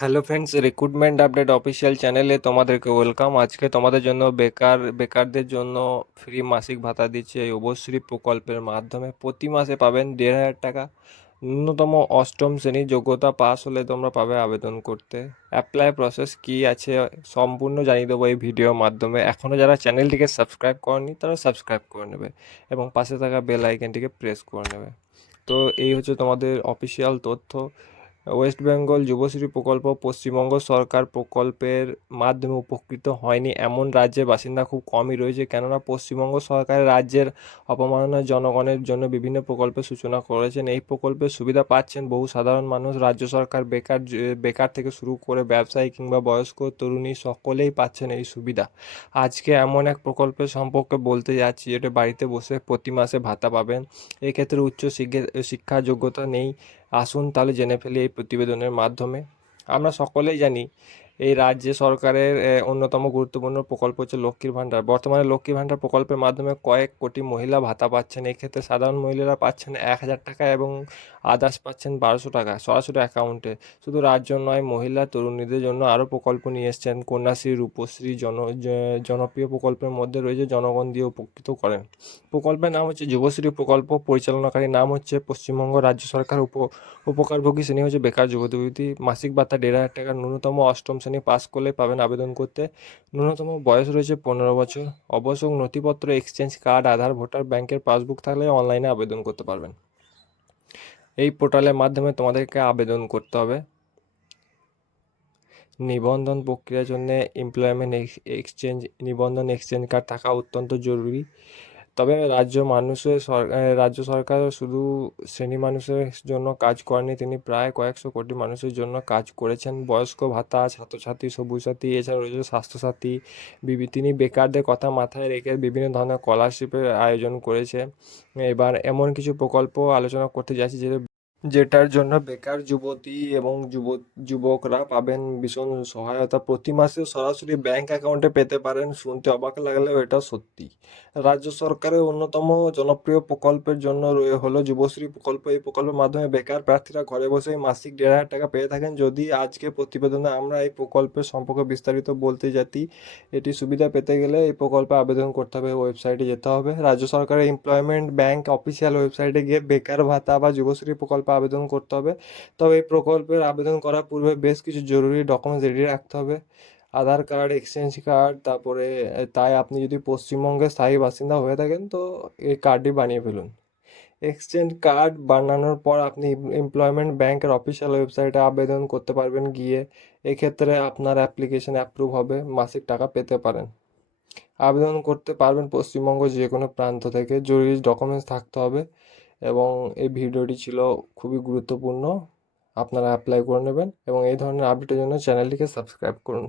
Hello friends recruitment update official চ্যানেলে তোমাদেরকে welcome আজকে তোমাদের জন্য বেকার, বেকারদের জন্য ফ্রি মাসিক ভাতা দিচ্ছে এই অবশ্রী প্রকল্পের মাধ্যমে। প্রতি মাসে পাবেন দেড় হাজার টাকা। ন্যূনতম অষ্টম শ্রেণি যোগ্যতা পাস হলে তোমরা পাবে আবেদন করতে। অ্যাপ্লাই প্রসেস কী আছে সম্পূর্ণ জানিয়ে দেবো এই ভিডিওর মাধ্যমে। এখনও যারা চ্যানেলটিকে সাবস্ক্রাইব করেনি, তারা সাবস্ক্রাইব করে নেবে এবং পাশে থাকা বেল আইকনটিকে প্রেস করে নেবে। তো এই হচ্ছে তোমাদের অফিসিয়াল তথ্য। ওয়েস্ট বেঙ্গল যুবশ্রী প্রকল্প পশ্চিমবঙ্গ সরকার প্রকল্পের মাধ্যমে উপকৃত হয়নি। এমন রাজ্যের বাসিন্দা খুব কমই রয়েছে। কেননা পশ্চিমবঙ্গ সরকার রাজ্যের অপমাননা জনগণের জন্য বিভিন্ন প্রকল্পের সূচনা করেছেন। এই প্রকল্পের সুবিধা পাচ্ছেন বহু সাধারণ মানুষ। রাজ্য সরকার বেকার বেকার থেকে শুরু করে ব্যবসায়ী কিংবা বয়স্ক তরুণী সকলেই পাচ্ছেন এই সুবিধা। আজকে এমন এক প্রকল্পের সম্পর্কে বলতে যাচ্ছি, যেটা বাড়িতে বসে প্রতি মাসে ভাতা পাবেন। এক্ষেত্রে উচ্চ শিক্ষা শিক্ষা যোগ্যতা নেই। আসুন তাহলে জেনে ফেলি এই প্রতিবেদনের মাধ্যমে। আমরা সকলেই জানি এই রাজ্য সরকারের অন্যতম গুরুত্বপূর্ণ প্রকল্প হচ্ছে লক্ষ্মীর ভাণ্ডার। বর্তমানে লক্ষ্মীর ভাণ্ডার প্রকল্পের মাধ্যমে কয়েক কোটি মহিলা ভাতা পাচ্ছেন। এক্ষেত্রে সাধারণ মহিলারা পাচ্ছেন এক হাজার টাকা এবং আদার্স পাচ্ছেন বারোশো টাকা, সরাসরি অ্যাকাউন্টে শুধু রাজ্য নয়, মহিলা, তরুণীদের জন্য আরও প্রকল্প নিয়ে এসছেন। কন্যাশ্রী, রূপশ্রী, জন জনপ্রিয় প্রকল্পের মধ্যে রয়েছে জনগণ দিয়ে উপকৃত করেন। প্রকল্পের নাম হচ্ছে যুবশ্রী প্রকল্প, পরিচালনাকারী নাম হচ্ছে পশ্চিমবঙ্গ রাজ্য সরকার। উপ, উপকারভোগী শ্রেণি হচ্ছে বেকার যুবতী, মাসিক ভাতা দেড় হাজার টাকা ন্যূনতম অষ্টম শ্রেণি পাস করলে পাবেন আবেদন করতে। ন্যূনতম বয়স রয়েছে পনেরো বছর। আবশ্যক নথিপত্র এক্সচেঞ্জ কার্ড আধার, ভোটার ব্যাংকের পাসবুক থাকলে অনলাইনে আবেদন করতে পারবেন। এই পোর্টালের মাধ্যমে তোমাদেরকে আবেদন করতে হবে। নিবন্ধন প্রক্রিয়ার জন্য এমপ্লয়মেন্ট এক্সচেঞ্জ নিবন্ধন এক্সচেঞ্জ কার্ড থাকা অত্যন্ত জরুরি। তবে রাজ্য মানুষের রাজ্য সরকার শুধু শ্রেণি মানুষের জন্য কাজ করেনি, তিনি প্রায় কয়েকশো কোটি মানুষের জন্য কাজ করেছেন। বয়স্ক ভাতা, ছাত্রছাত্রী সবুজ সাথী এছাড়া রয়েছে স্বাস্থ্যসাথী তিনি বেকারদের কথা মাথায় রেখে বিভিন্ন ধরনের স্কলারশিপের আয়োজন করেছে। এবার এমন কিছু প্রকল্প আলোচনা করতে যাচ্ছি যেটা যেটার জন্য বেকার যুবতী এবং যুব যুবকরা পাবেন ভীষণ সহায়তা। প্রতি মাসে সরাসরি ব্যাংক অ্যাকাউন্টে পেতে পারেন। শুনতে অবাক লাগলেও এটা সত্যি। রাজ্য সরকারের অন্যতম জনপ্রিয় প্রকল্পের জন্য রয়ে হলো যুবশ্রী প্রকল্প। এই প্রকল্পের মাধ্যমে বেকার প্রার্থীরা ঘরে বসেই মাসিক দেড় হাজার টাকা পেয়ে থাকেন। যদি আজকে প্রতিবেদনে আমরা এই প্রকল্পের সম্পর্কে বিস্তারিত বলতে যাতি এটি সুবিধা পেতে গেলে এই প্রকল্পে আবেদন করতে হবে। ওয়েবসাইটে যেতে হবে। রাজ্য সরকারের এমপ্লয়মেন্ট ব্যাংক অফিসিয়াল ওয়েবসাইটে গিয়ে বেকার ভাতা বা যুবশ্রী প্রকল্পে আবেদন করতে হবে। তবে এই প্রকল্পের আবেদন করার পূর্বে বেশ কিছু জরুরি ডকুমেন্টস রেডি রাখতে হবে। আধার কার্ড এক্সচেঞ্জ কার্ড তারপরে তাই আপনি যদি পশ্চিমবঙ্গের স্থায়ী বাসিন্দা হয়ে থাকেন, তো এই কার্ডটি বানিয়ে ফেলুন। এক্সচেঞ্জ কার্ড বানানোর পর আপনি এমপ্লয়মেন্ট ব্যাংকের অফিসিয়াল ওয়েবসাইটে আবেদন করতে পারবেন গিয়ে। এক্ষেত্রে আপনার অ্যাপ্লিকেশন অ্যাপ্রুভ হবে, মাসিক টাকা পেতে পারেন। আবেদন করতে পারবেন পশ্চিমবঙ্গ যে কোনো প্রান্ত থেকে, জরুরি ডকুমেন্টস থাকতে হবে। এবং এই ভিডিওটি ছিল খুবই গুরুত্বপূর্ণ। আপনারা অ্যাপ্লাই করে নেবেন এবং এই ধরনের আপডেটের জন্য চ্যানেলটিকে সাবস্ক্রাইব করুন।